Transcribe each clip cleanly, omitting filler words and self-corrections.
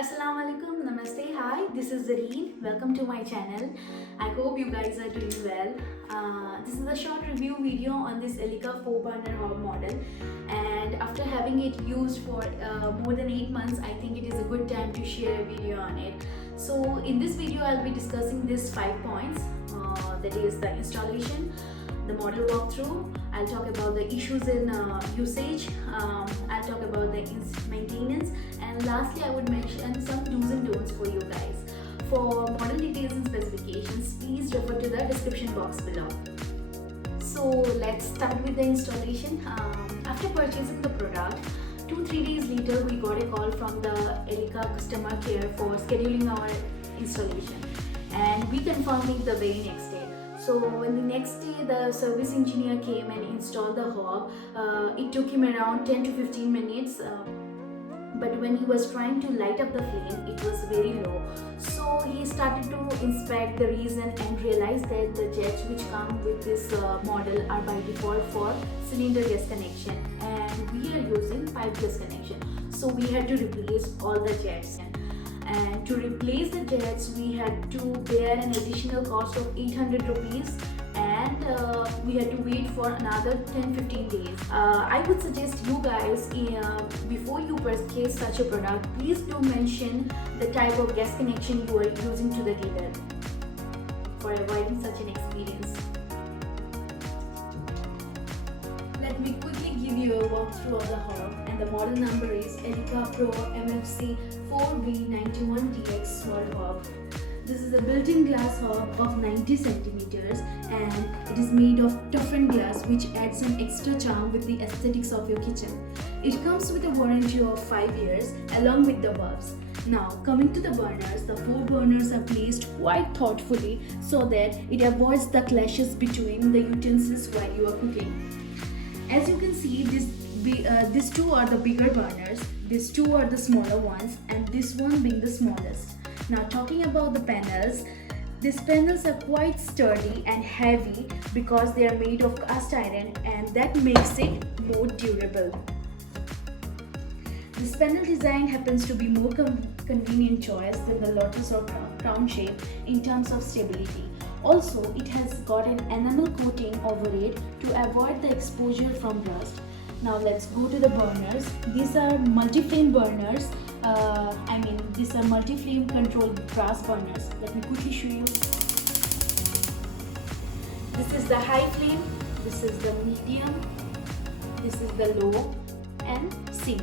Assalamu alaikum, namaste, hi, this is Zareen. Welcome to my channel. I hope you guys are doing well. This is a short review video on this Elica 4-burner hob model, and after having it used for more than 8 months, I think it is a good time to share a video on it. So in this video, I'll be discussing these 5 points, that is the installation, the model walkthrough, I'll talk about the issues in usage, I'll talk about the maintenance, and lastly I would mention some do's and don'ts for you guys. For model details and specifications, please refer to the description box below. So let's start with the installation. After purchasing the product, 2-3 days later we got a call from the Elica customer care for scheduling our installation, and we confirmed it the very next day. So when the next day the service engineer came and installed the hob, it took him around 10 to 15 minutes. But when he was trying to light up the flame, it was very low. So he started to inspect the reason and realized that the jets which come with this model are by default for cylinder gas connection, and we are using pipe gas connection. So we had to replace all the jets. And to replace the jets, we had to bear an additional cost of 800 rupees, and we had to wait for another 10-15 days. I would suggest you guys, before you purchase such a product, please do mention the type of gas connection you are using to the dealer for avoiding such an experience. Let me quickly give you a walkthrough of the hob, and the model number is Elica Pro MFC 4V91DX small hob. This is a built-in glass hob of 90 centimeters, and it is made of toughened glass, which adds some extra charm with the aesthetics of your kitchen. It comes with a warranty of 5 years along with the bulbs. Now coming to the burners, the 4 burners are placed quite thoughtfully so that it avoids the clashes between the utensils while you are cooking. As you can see, these two are the bigger burners, these two are the smaller ones, and this one being the smallest. Now talking about the panels, these panels are quite sturdy and heavy because they are made of cast iron, and that makes it more durable. This panel design happens to be more convenient choice than the lotus or crown shape in terms of stability. Also, it has got an enamel coating over it to avoid the exposure from rust. Now let's go to the burners. These are multi-flame burners. These are multi-flame controlled brass burners. Let me quickly show you. This is the high flame, this is the medium, this is the low, and C.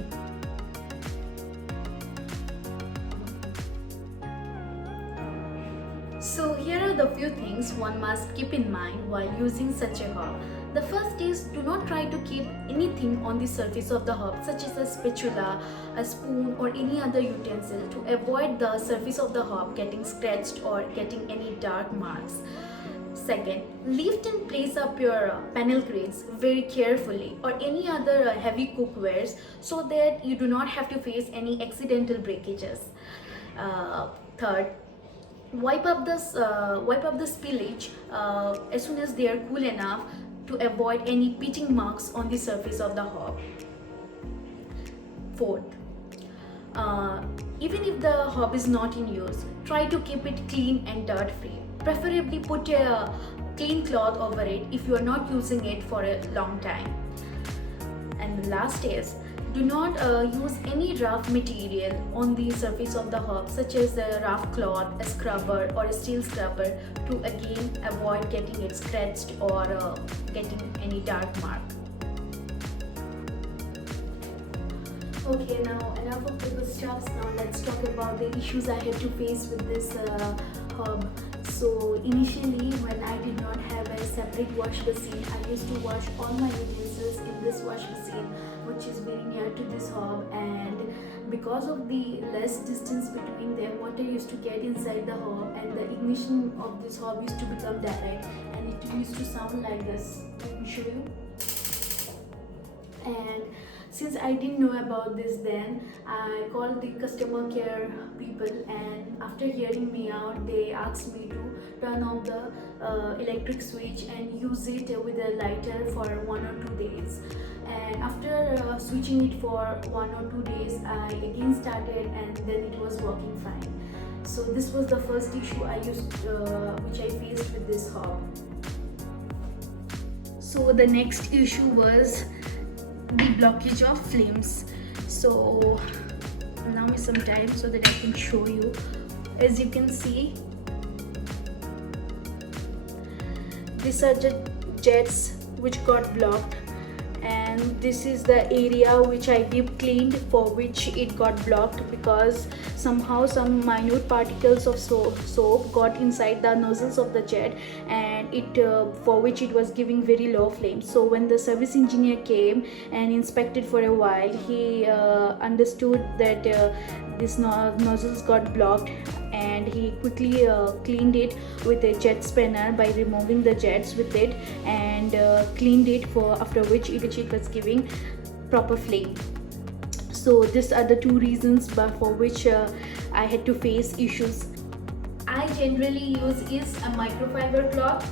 So here are the few things one must keep in mind while using such a hob. The first is, do not try to keep anything on the surface of the hob, such as a spatula, a spoon, or any other utensil, to avoid the surface of the hob getting scratched or getting any dark marks. Second, lift and place up your panel crates very carefully, or any other heavy cookwares, so that you do not have to face any accidental breakages. Third, wipe up the spillage as soon as they are cool enough to avoid any pitting marks on the surface of the hob. Fourth, even if the hob is not in use, try to keep it clean and dirt free. Preferably put a clean cloth over it if you are not using it for a long time. And the last is, do not use any rough material on the surface of the hob, such as a rough cloth, a scrubber, or a steel scrubber, to again avoid getting it scratched or getting any dark mark. Okay, now enough of the good stuffs. Now let's talk about the issues I had to face with this hob. So initially, when I did not have a separate wash basin, I used to wash all my utensils in this wash basin, which is very near to this hob, and because of the less distance between them, water used to get inside the hob, and the ignition of this hob used to become direct, and it used to sound like this. Let me show you. And Since I didn't know about this then, I called the customer care people, and after hearing me out, they asked me to turn off the electric switch and use it with a lighter for 1 or 2 days. And after switching it for 1 or 2 days, I again started, and then it was working fine. So this was the first issue which I faced with this hob. So the next issue was the blockage of flames. So allow me some time so that I can show you. As you can see, these are the jets which got blocked, and this is the area which I deep cleaned, for which it got blocked because somehow some minute particles of soap got inside the nozzles of the jet, and it for which it was giving very low flame. So when the service engineer came and inspected for a while, he understood that these nozzles got blocked, and he quickly cleaned it with a jet spinner by removing the jets with it, and cleaned it, for after which it was giving proper flame. So these are the two reasons for which I had to face issues. I generally use is a microfiber cloth,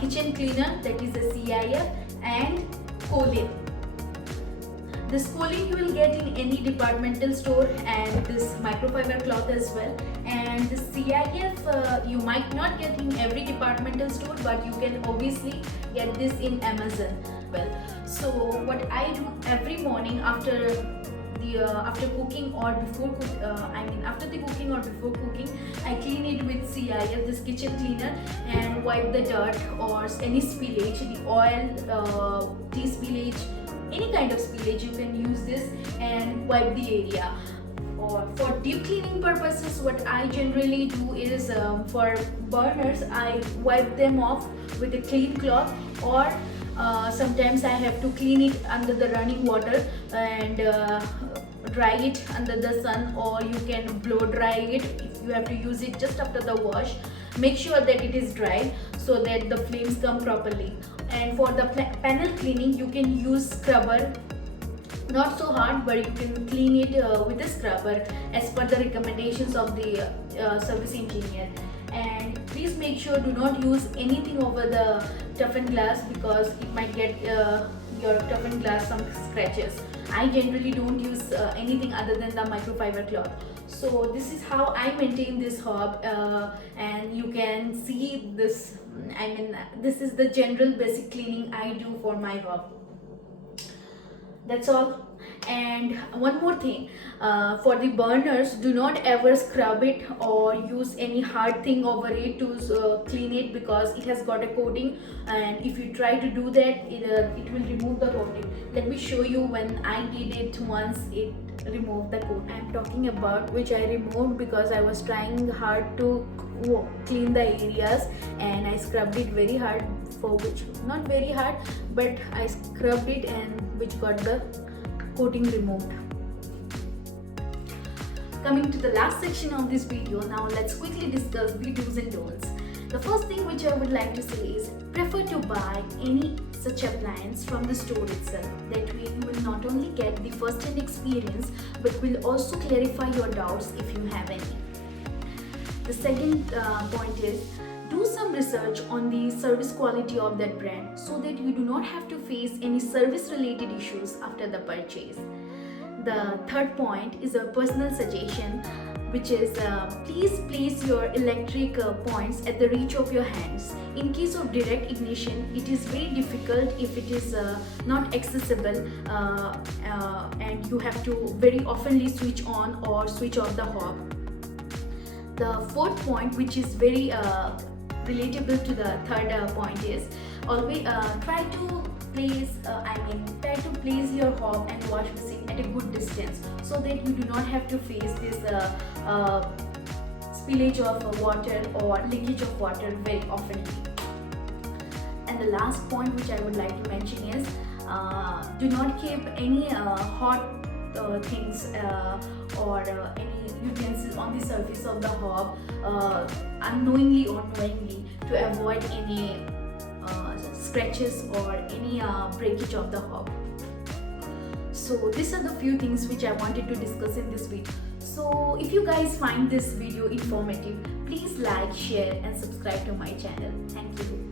kitchen cleaner, that is a CIF, and Kolin. This Kolin you will get in any departmental store, and this microfiber cloth as well. And this CIF you might not get in every departmental store, but you can obviously get this in Amazon. Well, so what I do every morning after cooking or before after the cooking or before cooking, I clean it with CIF, this kitchen cleaner, and wipe the dirt or any spillage, the oil, tea spillage, any kind of spillage. You can use this and wipe the area. Or for deep cleaning purposes, what I generally do is for burners, I wipe them off with a clean cloth, or sometimes I have to clean it under the running water and dry it under the sun, or you can blow dry it if you have to use it just after the wash. Make sure that it is dry so that the flames come properly. And for the panel cleaning, you can use scrubber, not so hard, but you can clean it with a scrubber as per the recommendations of the service engineer. And please make sure do not use anything over the toughened glass, because it might get your toughened glass some scratches. I generally don't use anything other than the microfiber cloth. So this is how I maintain this hob, and you can see this. This is the general basic cleaning I do for my hob. That's all. And one more thing, for the burners, do not ever scrub it or use any hard thing over it to clean it, because it has got a coating, and if you try to do that, it will remove the coating. Let me show you when I did it once, it removed the coat I'm talking about, which I removed because I was trying hard to clean the areas, and I scrubbed it very hard, for which not very hard, but I scrubbed it, and which got the coating removed. Coming to the last section of this video, now let's quickly discuss the do's and don'ts. The first thing which I would like to say is prefer to buy any such appliance from the store itself. That way you will not only get the first-hand experience, but will also clarify your doubts if you have any. The second point is do some research on the service quality of that brand, so that you do not have to face any service related issues after the purchase. The third point is a personal suggestion, which is please place your electric points at the reach of your hands. In case of direct ignition, it is very difficult if it is not accessible, and you have to very oftenly switch on or switch off the hob. The fourth point, which is very relatable to the third point, is always try to place your hob and wash machine at a good distance, so that you do not have to face this spillage of water or leakage of water very often. And the last point which I would like to mention is do not keep any hot things or any utensils on the surface of the hob unknowingly or knowingly, to avoid any scratches or any breakage of the hob. So these are the few things which I wanted to discuss in this video. So if you guys find this video informative, please like, share and subscribe to my channel. Thank you.